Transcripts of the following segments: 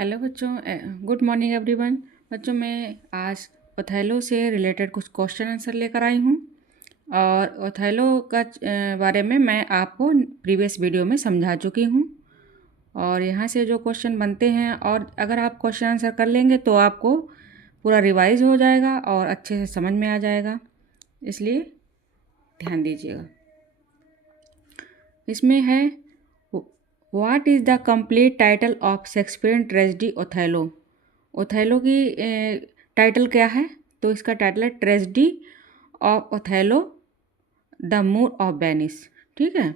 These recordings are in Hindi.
हेलो बच्चों, गुड मॉर्निंग एवरीवन। बच्चों, मैं आज ओथेलो से रिलेटेड कुछ क्वेश्चन आंसर लेकर आई हूँ। और ओथेलो का बारे में मैं आपको प्रीवियस वीडियो में समझा चुकी हूँ। और यहाँ से जो क्वेश्चन बनते हैं, और अगर आप क्वेश्चन आंसर कर लेंगे तो आपको पूरा रिवाइज हो जाएगा और अच्छे से समझ में आ जाएगा, इसलिए ध्यान दीजिएगा। इसमें है, what is the complete title of Shakespearean tragedy Othello. Othello की टाइटल क्या है? तो इसका टाइटल है tragedy of Othello the Moor of Venice. ठीक है।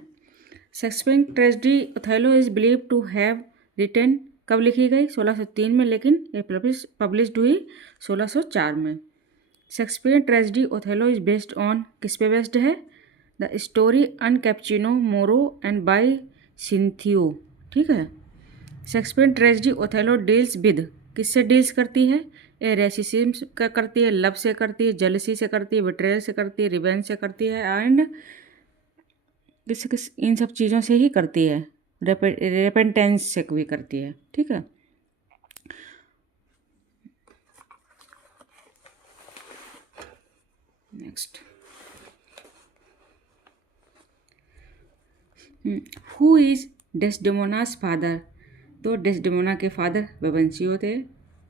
Shakespearean tragedy Othello is believe to have written, कब लिखी गई? 1603 में, लेकिन ये पब्लिश्ड हुई 1604 में। Shakespearean tragedy Othello is based on, किस पे बेस्ड है? द स्टोरी अन कैप्चिनो मोरो एंड बाई सिंथियो। ठीक है। Shakespearean tragedy Othello deals with, किससे डील्स करती है? ए रेसिज्म का करती है, लव से करती है, जेलसी से करती है, बिट्रेयल से करती है, रिवेंज से करती है, एंड किस इन सब चीज़ों से ही करती है। रेपेंटेंस से भी करती है। ठीक है। Next, who is Desdemona's father? तो डेस्डेमोना के फादर वेबेंसियो थे।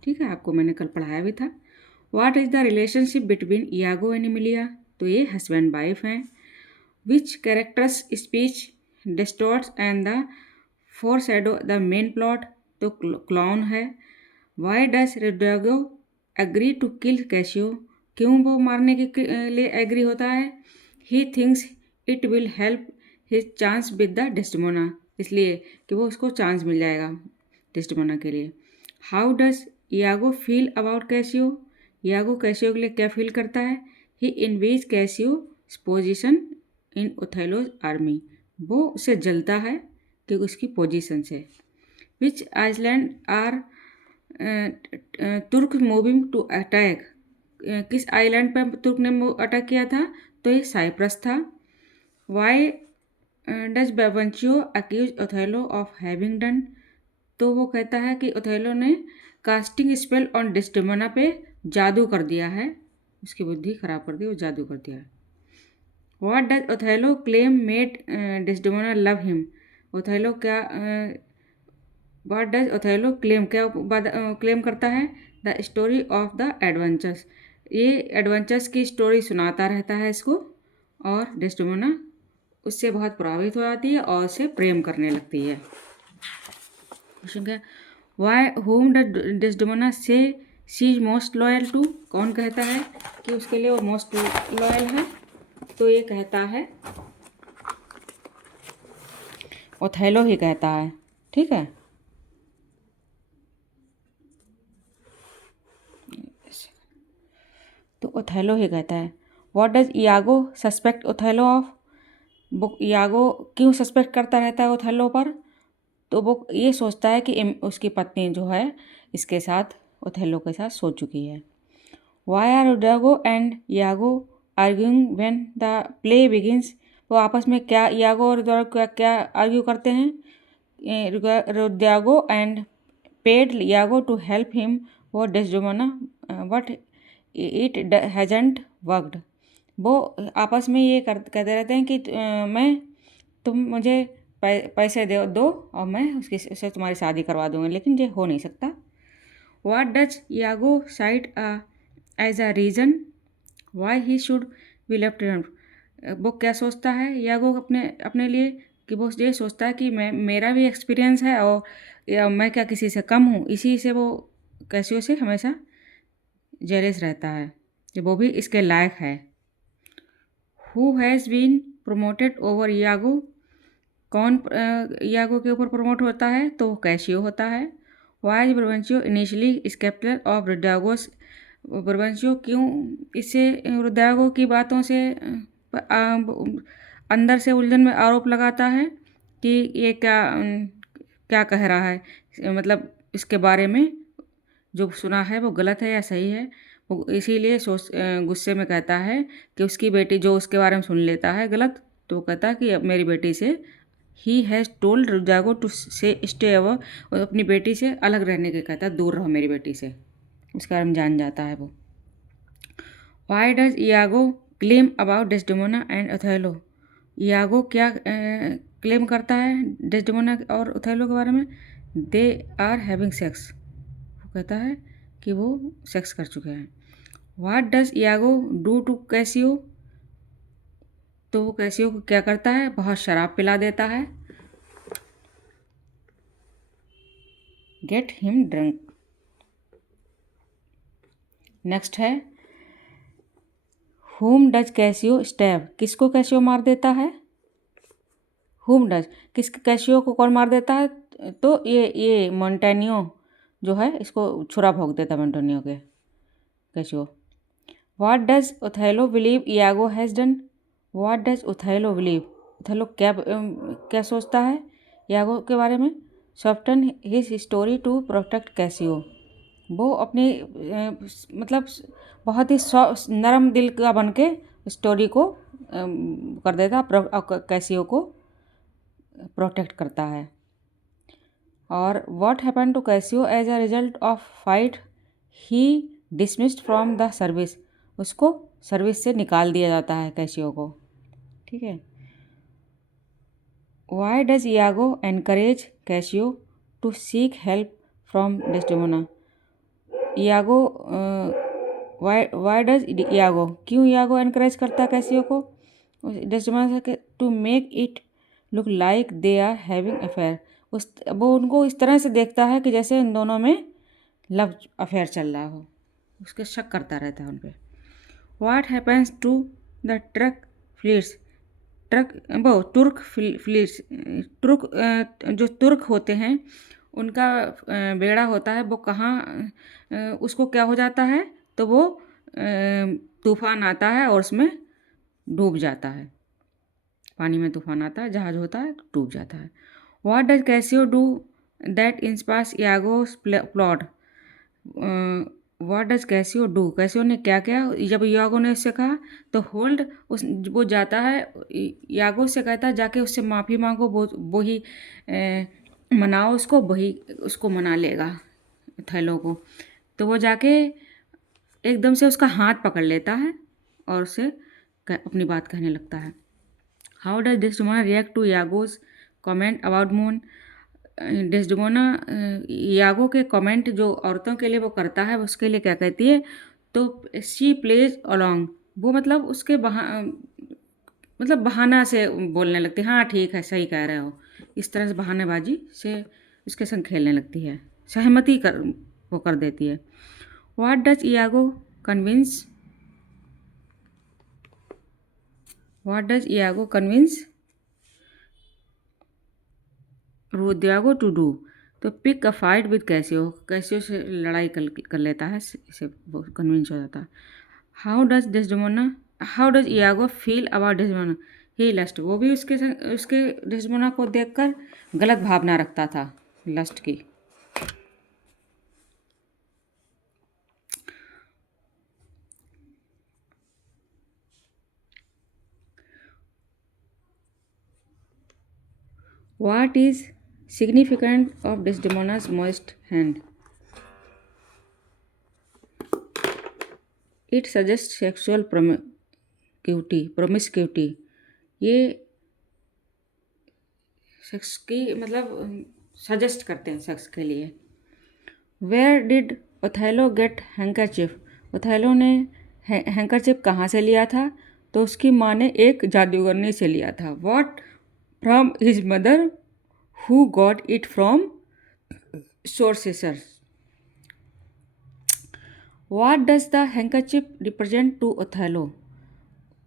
ठीक है, आपको मैंने कल पढ़ाया भी था। What is the relationship between Iago and Emilia? तो ये हस्बैंड वाइफ हैं। Which characters speech distorts and the foreshadow the main plot? तो क्लाउन है। Why does Roderigo agree to kill Cassio? क्यों वो मारने के लिए एग्री होता है? He thinks it will help his chance with the Desdemona, इसलिए कि वो उसको चांस मिल जाएगा डेस्टिमोना के लिए। How does Iago feel about Casio? Iago Casio के लिए क्या फील करता है? ही इनवीज कैसियो पोजिशन इन ओथेलोज आर्मी, वो उससे जलता है कि उसकी पोजीशन से। विच आइसलैंड आर तुर्क मूविंग टू अटैक? किस आइलैंड पर तुर्क ने अटैक किया था? तो ये साइप्रस था। वाई डज बेवंचियो accuse Othello of having done? तो वो कहता है कि ओथेलो ने कास्टिंग स्पेल ऑन डेस्डेमोना पे जादू कर दिया है, उसकी बुद्धि खराब कर दी, वो जादू कर दिया है। What does Othello claim made Desdemona love him? Othello क्या व्हाट डज ओथेलो क्लेम, क्या क्लेम करता है? The story of the adventures, ये एडवेंचर्स की स्टोरी सुनाता रहता है इसको, और डेस्डेमोना उससे बहुत प्रभावित हो जाती है और उससे प्रेम करने लगती है। क्वेश्चन क्या? Why whom does Desdemona say she is most loyal to? कौन कहता है कि उसके लिए वो मोस्ट लॉयल है? तो ये कहता है ओथेलो ही कहता है। ठीक है। तो ओथेलो ही कहता है। What does Iago suspect Othello of? वो इयागो क्यों सस्पेक्ट करता रहता है ओथेलो पर? तो वो ये सोचता है कि उसकी पत्नी जो है इसके साथ, ओथेलो के साथ सो चुकी है। Why are Roderigo and Iago arguing when the play begins? वो आपस में क्या, इयागो और रोड्रिगो क्या क्या आर्ग्यू करते हैं? Roderigo and paid Iago to help him woo Desdemona but it hasn't worked. वो आपस में ये कहते रहते हैं कि तुम मुझे पैसे दो और मैं उससे तुम्हारी शादी करवा दूंगी, लेकिन ये हो नहीं सकता। What does Iago cite as a reason why he should be left? वो क्या सोचता है इयागो अपने अपने लिए? कि वो ये सोचता है कि मेरा भी एक्सपीरियंस है और मैं क्या किसी से कम हूँ, इसी से वो कैसियो से हमेशा जेलस रहता है कि वो भी इसके लायक है। Who has been promoted over Iago? कौन इयागो के ऊपर प्रमोट होता है? तो कैसियो होता है। Why Brabantio initially sceptical of Roderigo's? Brabantio क्यों इससे रोड्रिगो की बातों से अंदर से उलझन में आरोप लगाता है कि ये क्या कह रहा है, मतलब इसके बारे में जो सुना है वो गलत है या सही है। वो इसीलिए गुस्से में कहता है कि उसकी बेटी जो उसके बारे में सुन लेता है गलत, तो वो कहता है कि अब मेरी बेटी से ही हैज़ टोल्ड रुजागो टू से स्टे अवर, और अपनी बेटी से अलग रहने के कहता है, दूर रहो मेरी बेटी से, इसका बारे में जान जाता है वो। Y does Iago claim about Desdemona and Othello, Iago क्या क्लेम करता है डेस्डेमोना और ओथेलो के बारे में? दे आर हैविंग सेक्स, वो कहता है कि वो सेक्स कर चुके हैं। What does Iago do to Cassio, तो वो कैसियो को क्या करता है? बहुत शराब पिला देता है। Get him drunk. नेक्स्ट है हुम डज कैसियो स्टैब, किसको कैसियो मार देता है? हुम डज, किस कैसियो को कौन मार देता है? तो ये मोंटेनियो जो है इसको छुरा भोंक देता है मोंटेनियो के Cassio. What does Othello believe Iago has done, what does Othello believe, Othello क्या सोचता है इयागो के बारे में? Soften his story to protect Cassio, वो अपनी मतलब बहुत ही नरम दिल का बन के स्टोरी को कर देता, कैसियो को प्रोटेक्ट करता है। और what happen to Cassio as a result of fight, he dismissed from the service, उसको सर्विस से निकाल दिया जाता है कैसियो को। ठीक है। Why does Iago encourage Cassio to seek help from Desdemona, Iago why does Iago, क्यों इयागो एनकरेज करता है कैसियो को डेस्डेमोना से to make it look like they are having affair, वो उनको इस तरह से देखता है कि जैसे इन दोनों में लव अफेयर चल रहा हो, उसके शक करता रहता है उन पर। What happens to the truck fleets, Turk fleets, जो तुर्क होते हैं उनका बेड़ा होता है, वो कहाँ उसको क्या हो जाता है? तो वो तूफान आता है और उसमें डूब जाता है, पानी में तूफान आता है, जहाज होता है तो डूब जाता है। What does Cassio do that inspires Iago's plot, what does Cassio do, Cassio ने क्या किया जब इयागो ने उससे कहा? तो होल्ड, उस वो जाता है इयागो से, कहता है जाके उससे माफ़ी मांगो, वो ही मनाओ उसको, वही उसको मना लेगा थैलो को। तो वो जाके एकदम से उसका हाथ पकड़ लेता है और उसे अपनी बात कहने लगता है। How does Desdemona react to Iago's comment about moon, Desdemona Iago के कमेंट जो औरतों के लिए वो करता है उसके लिए क्या कहती है? तो शी प्लेज अलोंग, वो मतलब उसके मतलब बहाना से बोलने लगती है, हाँ ठीक है सही कह रहे हो, इस तरह से बहानेबाजी से उसके संग खेलने लगती है, सहमति वो कर देती है। What does Iago convince, what does Iago convince Roderigo to do, तो pick a fight with Cassio, Cassio से लड़ाई कर लेता है, इसे वो कन्विंस हो जाता है। How does Iago feel about Desdemona, he lust, वो भी उसके डेस्डेमोना को देखकर गलत भावना रखता था, लस्ट की। What is significant of Desdemona's moist hand? It suggests sexual promiscuity. ये सेक्स की मतलब सजेस्ट करते हैं सेक्स के लिए। Where did Othello get handkerchief, Othello ने हैंकरचिफ कहाँ से लिया था? तो उसकी माँ ने एक जादूगरनी से लिया था। What from his mother who got it from sorcerer. What does the handkerchief represent to Othello,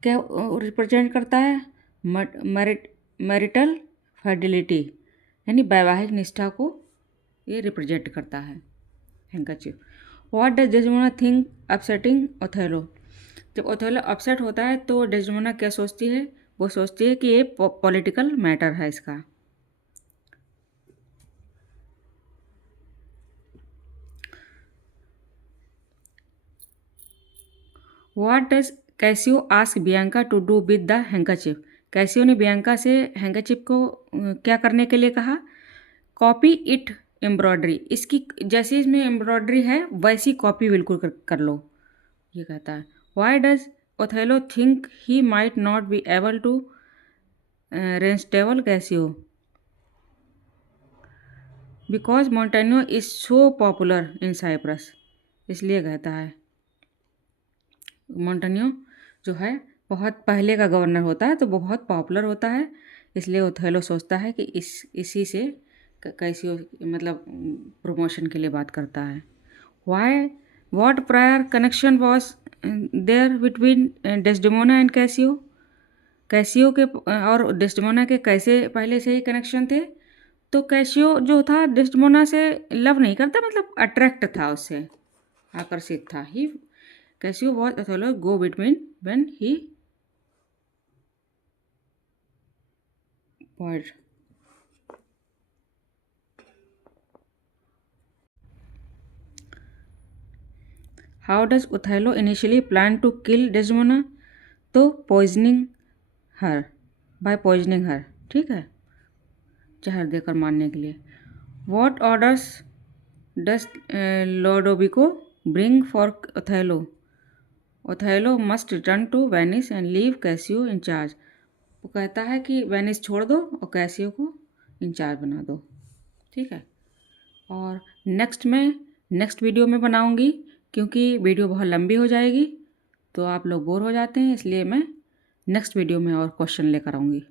क्या रिप्रेजेंट करता है? मैरिटल फाइडिलिटी, यानी वैवाहिक निष्ठा को ये रिप्रेजेंट करता है handkerchief. What does Desdemona think upsetting Othello, जब ओथेलो अपसेट होता है तो डेस्डेमोना क्या सोचती है? वो सोचती है कि ये पॉलिटिकल मैटर है इसका। What does Cassio ask Bianca to do with the handkerchief, Cassio ने बियांका से हैंकरचिप को क्या करने के लिए कहा? कॉपी इट एम्ब्रॉयडरी, इसकी जैसे इसमें एम्ब्रॉयडरी है वैसी कॉपी बिल्कुल कर लो, ये कहता है। Why does Othello think he might not be able to reinstate Cassio? Because Montano is so popular in Cyprus, इसलिए कहता है। मोंटेन्यो जो है बहुत पहले का गवर्नर होता है तो वो बहुत पॉपुलर होता है, इसलिए ओथेलो सोचता है कि इसी से कैसियो मतलब प्रमोशन के लिए बात करता है। Why what prior connection was there between Desdemona and Cassio? Cassio के और डेस्डेमोना के कैसे पहले से ही कनेक्शन थे? तो कैसियो जो था डेस्डेमोना से लव नहीं करता, मतलब अट्रैक्ट था, उससे आकर्षित था। He Cassio was Othello go between when he point. How does Othello initially plan to kill Desdemona? तो poisoning her, by poisoning her, ठीक है, जहर देकर मारने के लिए। What orders does Lodovico bring for Othello? Othello must return to Venice and leave Cassio in charge. वो कहता है कि वेनिस छोड़ दो और कैसियो को इंचार्ज बना दो, ठीक है। और नेक्स्ट वीडियो में बनाऊंगी, क्योंकि वीडियो बहुत लंबी हो जाएगी तो आप लोग बोर हो जाते हैं, इसलिए मैं नेक्स्ट वीडियो में और क्वेश्चन लेकर आऊँगी।